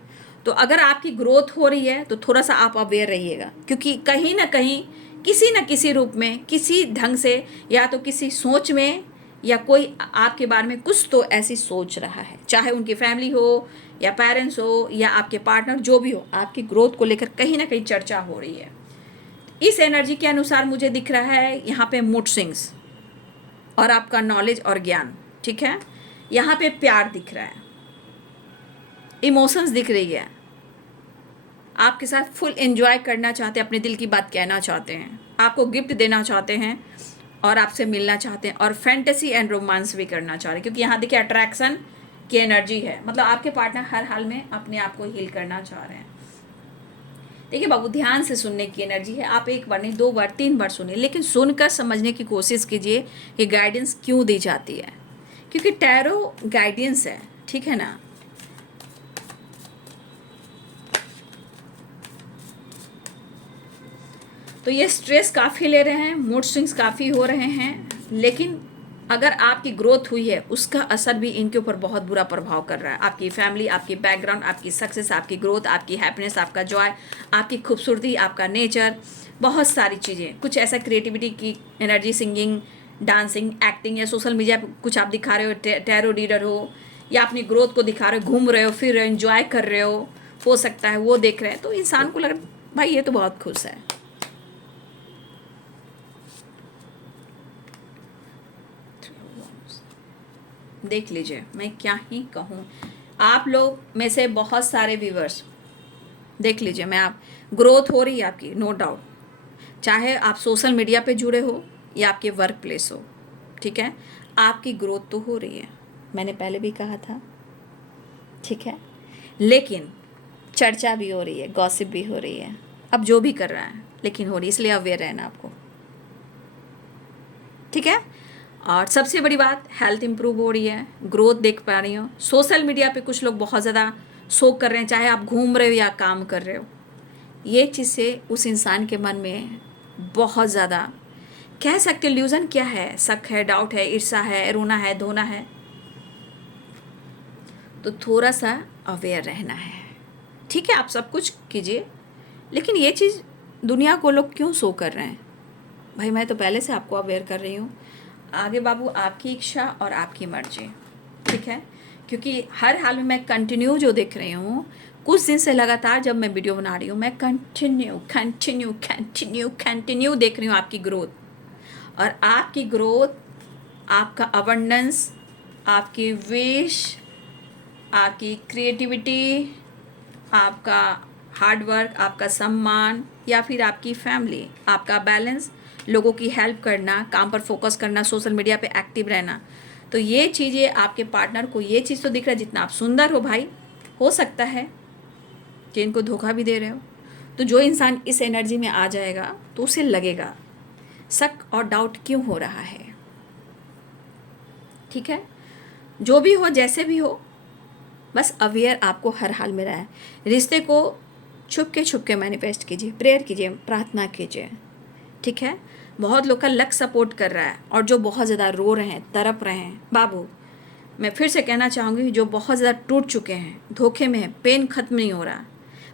तो अगर आपकी ग्रोथ हो रही है तो थोड़ा सा आप अवेयर रहिएगा, क्योंकि कहीं ना कहीं किसी न किसी रूप में, किसी ढंग से, या तो किसी सोच में, या कोई आपके बारे में कुछ तो ऐसी सोच रहा है, चाहे उनकी फैमिली हो या पेरेंट्स हो या आपके पार्टनर, जो भी हो, आपकी ग्रोथ को लेकर कहीं ना कहीं चर्चा हो रही है। इस एनर्जी के अनुसार मुझे दिख रहा है यहाँ पे मूड स्विंग्स और आपका नॉलेज और ज्ञान, ठीक है। यहाँ पे प्यार दिख रहा है, इमोशंस दिख रही है, आपके साथ फुल एंजॉय करना चाहते हैं, अपने दिल की बात कहना चाहते हैं, आपको गिफ्ट देना चाहते हैं और आपसे मिलना चाहते हैं, और फैंटेसी एंड रोमांस भी करना चाह रहे हैं, क्योंकि यहाँ देखिए अट्रैक्शन की एनर्जी है, मतलब आपके पार्टनर हर हाल में अपने आप को हील करना चाह रहे हैं। देखिए बाबू, ध्यान से सुनने की एनर्जी है, आप एक बार नहीं, 2 बार 3 बार सुनिए, लेकिन सुनकर समझने की कोशिश कीजिए कि गाइडेंस क्यों दी जाती है, क्योंकि टैरो गाइडेंस है, ठीक है ना। तो ये स्ट्रेस काफ़ी ले रहे हैं, मूड स्विंग्स काफ़ी हो रहे हैं, लेकिन अगर आपकी ग्रोथ हुई है उसका असर भी इनके ऊपर बहुत बुरा प्रभाव कर रहा है। आपकी फैमिली, आपकी बैकग्राउंड, आपकी सक्सेस, आपकी ग्रोथ, आपकी हैप्पीनेस, आपका जॉय, आपकी खूबसूरती, आपका नेचर, बहुत सारी चीज़ें, कुछ ऐसा क्रिएटिविटी की एनर्जी, सिंगिंग, डांसिंग, एक्टिंग, या सोशल मीडिया पर कुछ आप दिखा रहे हो, टैरो रीडर हो, या अपनी ग्रोथ को दिखा रहे हो, घूम रहे हो, फिर रहे हो, एंजॉय कर रहे हो सकता है वो देख रहे हैं, तो इंसान को लग भाई ये तो बहुत खुश है। देख लीजिए, मैं क्या ही कहूँ, आप लोग में से बहुत सारे व्यूवर्स देख लीजिए, मैं आप ग्रोथ हो रही है आपकी, नो डाउट, चाहे आप सोशल मीडिया पे जुड़े हो या आपके वर्क प्लेस हो, ठीक है, आपकी ग्रोथ तो हो रही है, मैंने पहले भी कहा था, ठीक है, लेकिन चर्चा भी हो रही है, गॉसिप भी हो रही है, अब जो भी कर रहा है लेकिन हो रही है, इसलिए अवेयर रहना आपको, ठीक है। और सबसे बड़ी बात, हेल्थ इंप्रूव हो रही है, ग्रोथ देख पा रही हो। सोशल मीडिया पे कुछ लोग बहुत ज़्यादा शो कर रहे हैं, चाहे आप घूम रहे हो या काम कर रहे हो, ये चीज़ से उस इंसान के मन में बहुत ज़्यादा, कह सकते इल्यूजन क्या है, शक है, डाउट है, ईर्ष्या है, रोना है, धोना है, तो थोड़ा सा अवेयर रहना है, ठीक है। आप सब कुछ कीजिए, लेकिन ये चीज़ दुनिया को लोग क्यों शो कर रहे हैं भाई, मैं तो पहले से आपको अवेयर कर रही हूँ। आगे बाबू आपकी इच्छा और आपकी मर्जी। ठीक है, क्योंकि हर हाल में मैं कंटिन्यू जो देख रही हूँ, कुछ दिन से लगातार जब मैं वीडियो बना रही हूँ, मैं कंटिन्यू देख रही हूँ आपकी ग्रोथ। और आपकी ग्रोथ, आपका अबंडेंस, आपकी विश, आपकी क्रिएटिविटी, आपका हार्ड वर्क, आपका सम्मान, या फिर आपकी फैमिली, आपका बैलेंस, लोगों की हेल्प करना, काम पर फोकस करना, सोशल मीडिया पे एक्टिव रहना, तो ये चीज़ें आपके पार्टनर को ये चीज़ तो दिख रहा है, जितना आप सुंदर हो भाई, हो सकता है कि इनको धोखा भी दे रहे हो। तो जो इंसान इस एनर्जी में आ जाएगा तो उसे लगेगा शक और डाउट क्यों हो रहा है। ठीक है, जो भी हो, जैसे भी हो, बस अवेयर आपको हर हाल में रहा है। रिश्ते को छुप के मैनिफेस्ट कीजिए, प्रेयर कीजिए, प्रार्थना कीजिए। ठीक है, बहुत लोग का लक सपोर्ट कर रहा है, और जो बहुत ज़्यादा रो रहे हैं, तड़प रहे हैं, बाबू मैं फिर से कहना चाहूँगी, जो बहुत ज़्यादा टूट चुके हैं, धोखे में हैं, पेन खत्म नहीं हो रहा,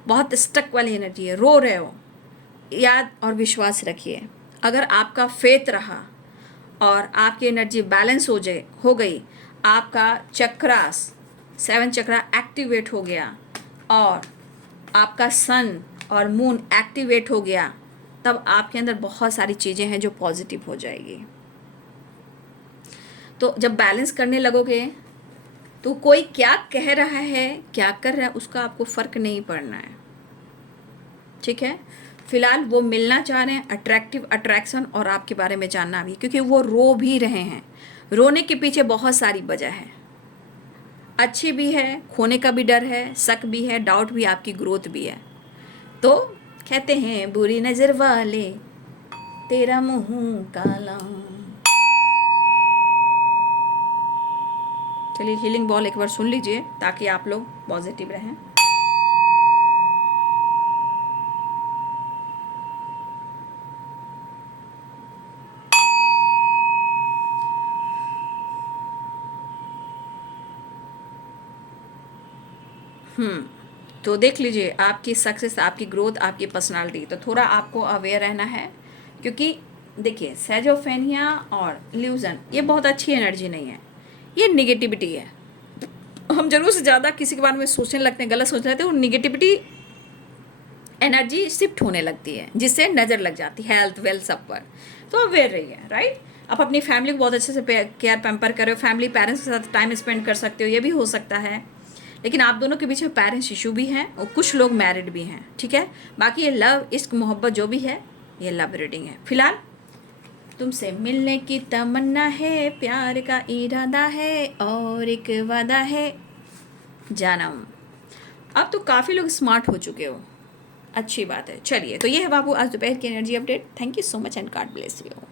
बहुत स्टक वाली एनर्जी है, रो रहे हो, याद और विश्वास रखिए, अगर आपका फेथ रहा और आपकी एनर्जी बैलेंस हो गई, आपका चक्रास 7 चक्रा एक्टिवेट हो गया और आपका सन और मून एक्टिवेट हो गया, तब आपके अंदर बहुत सारी चीज़ें हैं जो पॉजिटिव हो जाएगी। तो जब बैलेंस करने लगोगे तो कोई क्या कह रहा है, क्या कर रहा है, उसका आपको फ़र्क नहीं पड़ना है। ठीक है, फिलहाल वो मिलना चाह रहे हैं, अट्रैक्शन और आपके बारे में जानना भी, क्योंकि वो रो भी रहे हैं। रोने के पीछे बहुत सारी वजह है, अच्छी भी है, खोने का भी डर है, शक भी है, डाउट भी, आपकी ग्रोथ भी है। तो कहते हैं बुरी नज़र वाले तेरा मुंह काला। चलिए हीलिंग बॉल एक बार सुन लीजिए ताकि आप लोग पॉजिटिव रहें। तो देख लीजिए आपकी सक्सेस, आपकी ग्रोथ, आपकी पर्सनालिटी, तो थोड़ा आपको अवेयर रहना है, क्योंकि देखिए सेजोफेनिया और इल्यूजन ये बहुत अच्छी एनर्जी नहीं है, ये निगेटिविटी है। हम जरूर से ज़्यादा किसी के बारे में सोचने लगते हैं, गलत सोचने लगते हैं, वो निगेटिविटी एनर्जी शिफ्ट होने लगती है, जिससे नज़र लग जाती है हेल्थ वेल्थ सब पर। तो अवेयर रहिए, राइट। आप अपनी फैमिली को बहुत अच्छे से केयर पैम्पर करो, फैमिली पेरेंट्स के साथ टाइम स्पेंड कर सकते हो, ये भी हो सकता है। लेकिन आप दोनों के बीच में पेरेंट्स इशू भी हैं और कुछ लोग मैरिड भी हैं। ठीक है, बाकी ये लव, इश्क, मोहब्बत जो भी है, ये लव रीडिंग है। फिलहाल तुमसे मिलने की तमन्ना है, प्यार का इरादा है और एक वादा है जानम। अब तो काफ़ी लोग स्मार्ट हो चुके हो, अच्छी बात है। चलिए, तो ये है बाबू आज दोपहर की energy update. Thank you so much and God bless you.